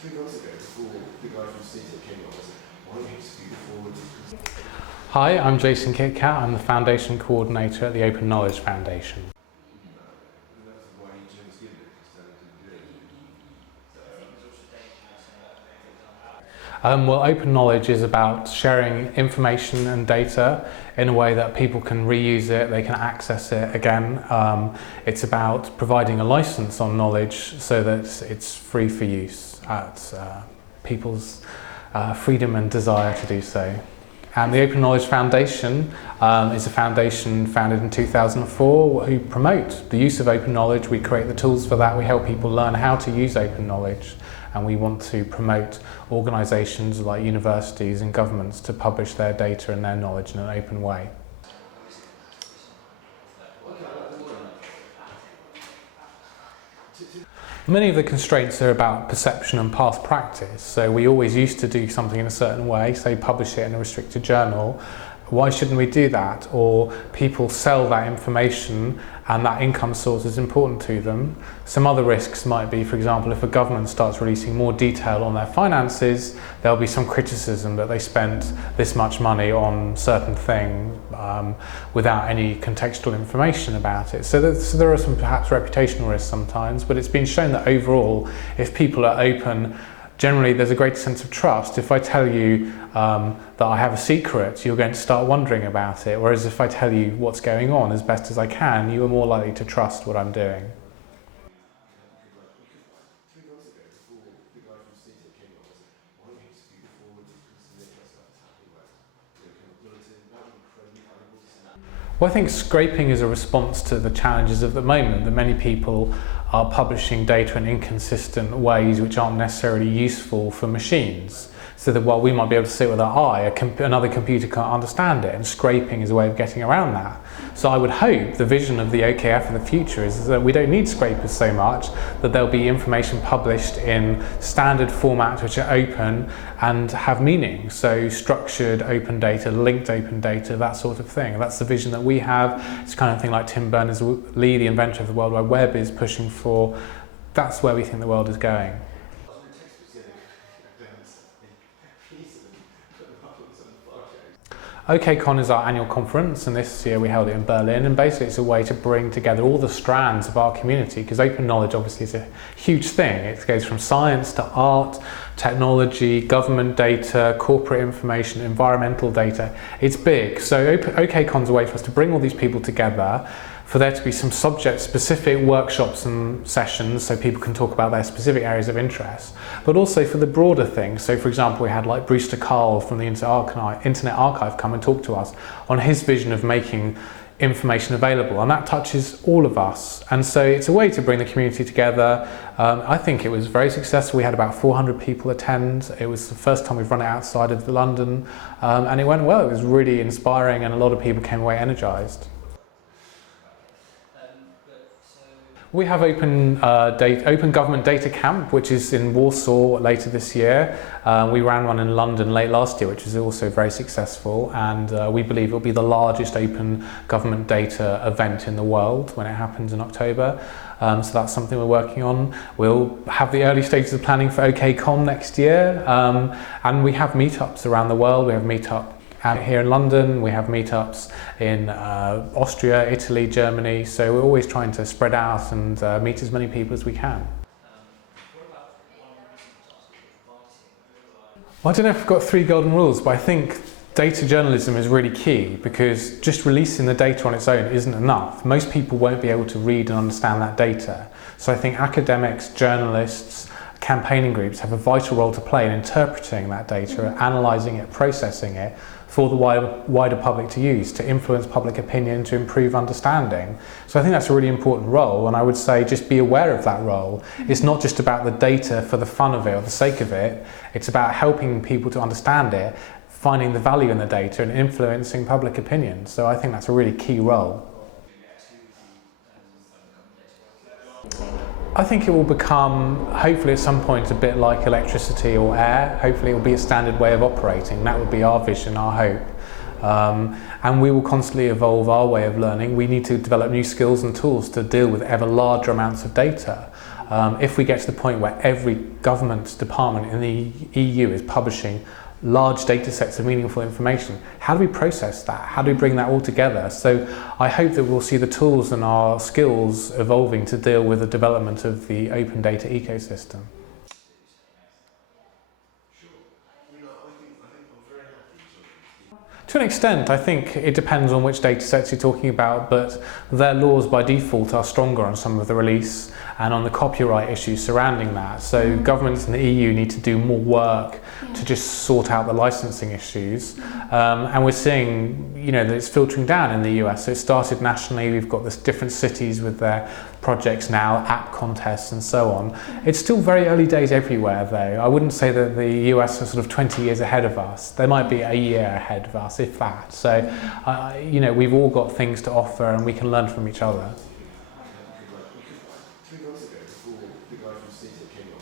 3 months ago, before the guy from CETA came on, I said, why don't you speak forward? Hi, I'm Jason Kitcat. I'm the Foundation Coordinator at the Open Knowledge Foundation. Well, open knowledge is about sharing information and data in a way that people can reuse it, they can access it again. It's about providing a license on knowledge so that it's free for use at people's freedom and desire to do so. And the Open Knowledge Foundation is a foundation founded in 2004 who promote the use of open knowledge. We create the tools for that. We help people learn how to use open knowledge. And we want to promote organisations like universities and governments to publish their data and their knowledge in an open way. Many of the constraints are about perception and past practice. So we always used to do something in a certain way, say publish it in a restricted journal. Why shouldn't we do that? Or people sell that information and that income source is important to them. Some other risks might be, for example, if a government starts releasing more detail on their finances, there'll be some criticism that they spent this much money on certain thing without any contextual information about it. So there are some perhaps reputational risks sometimes, but it's been shown that overall, if people are open, generally there's a greater sense of trust. If I tell you that I have a secret, you're going to start wondering about it, whereas if I tell you what's going on as best as I can, you are more likely to trust what I'm doing. Well, I think scraping is a response to the challenges of the moment, that many people are publishing data in inconsistent ways which aren't necessarily useful for machines. So that while we might be able to see it with our eye, another computer can't understand it, and scraping is a way of getting around that. So I would hope the vision of the OKF of the future is that we don't need scrapers so much, that there'll be information published in standard formats which are open and have meaning. So structured open data, linked open data, that sort of thing. That's the vision that we have. It's the kind of thing like Tim Berners-Lee, the inventor of the World Wide Web, is pushing for. That's where we think the world is going. OKCon is our annual conference, and this year we held it in Berlin, and basically it's a way to bring together all the strands of our community, because open knowledge obviously is a huge thing. It goes from science to art, technology, government data, corporate information, environmental data. It's big. So OKCon's a way for us to bring all these people together, for there to be some subject-specific workshops and sessions so people can talk about their specific areas of interest, but also for the broader things. So for example, we had like Brewster Carl from the Internet Archive come and talk to us on his vision of making information available, and that touches all of us. And so it's a way to bring the community together. I think it was very successful. We had about 400 people attend. It was the first time we've run it outside of London, and it went well. It was really inspiring, and a lot of people came away energized. We have open government data camp, which is in Warsaw later this year. We ran one in London late last year, which was also very successful, and we believe it will be the largest open government data event in the world when it happens in October. So that's something we're working on. We'll have the early stages of planning for OKCon next year, and we have meetups around the world. We have meetup here in London, we have meetups in Austria, Italy, Germany, so we're always trying to spread out and meet as many people as we can. Well, I don't know if I've got 3 golden rules, but I think data journalism is really key, because just releasing the data on its own isn't enough. Most people won't be able to read and understand that data. So I think academics, journalists, campaigning groups have a vital role to play in interpreting that data, analysing it, processing it for the wider public to use, to influence public opinion, to improve understanding. So I think that's a really important role, and I would say just be aware of that role. It's not just about the data for the fun of it or the sake of it, it's about helping people to understand it, finding the value in the data and influencing public opinion. So I think that's a really key role. I think it will become, hopefully at some point, a bit like electricity or air. Hopefully it will be a standard way of operating. That would be our vision, our hope. And we will constantly evolve our way of learning. We need to develop new skills and tools to deal with ever larger amounts of data. If we get to the point where every government department in the EU is publishing large data sets of meaningful information, how do we process that? How do we bring that all together? So I hope that we'll see the tools and our skills evolving to deal with the development of the open data ecosystem. To an extent, I think it depends on which data sets you're talking about, but their laws by default are stronger on some of the release and on the copyright issues surrounding that. So governments in the EU need to do more work to just sort out the licensing issues. And we're seeing, that it's filtering down in the US. So it started nationally, we've got this different cities with their projects now, app contests and so on. It's still very early days everywhere though. I wouldn't say that the US are sort of 20 years ahead of us. They might be a year ahead of us, if that. So, we've all got things to offer and we can learn from each other. 3 months ago, before the guy from CTIP came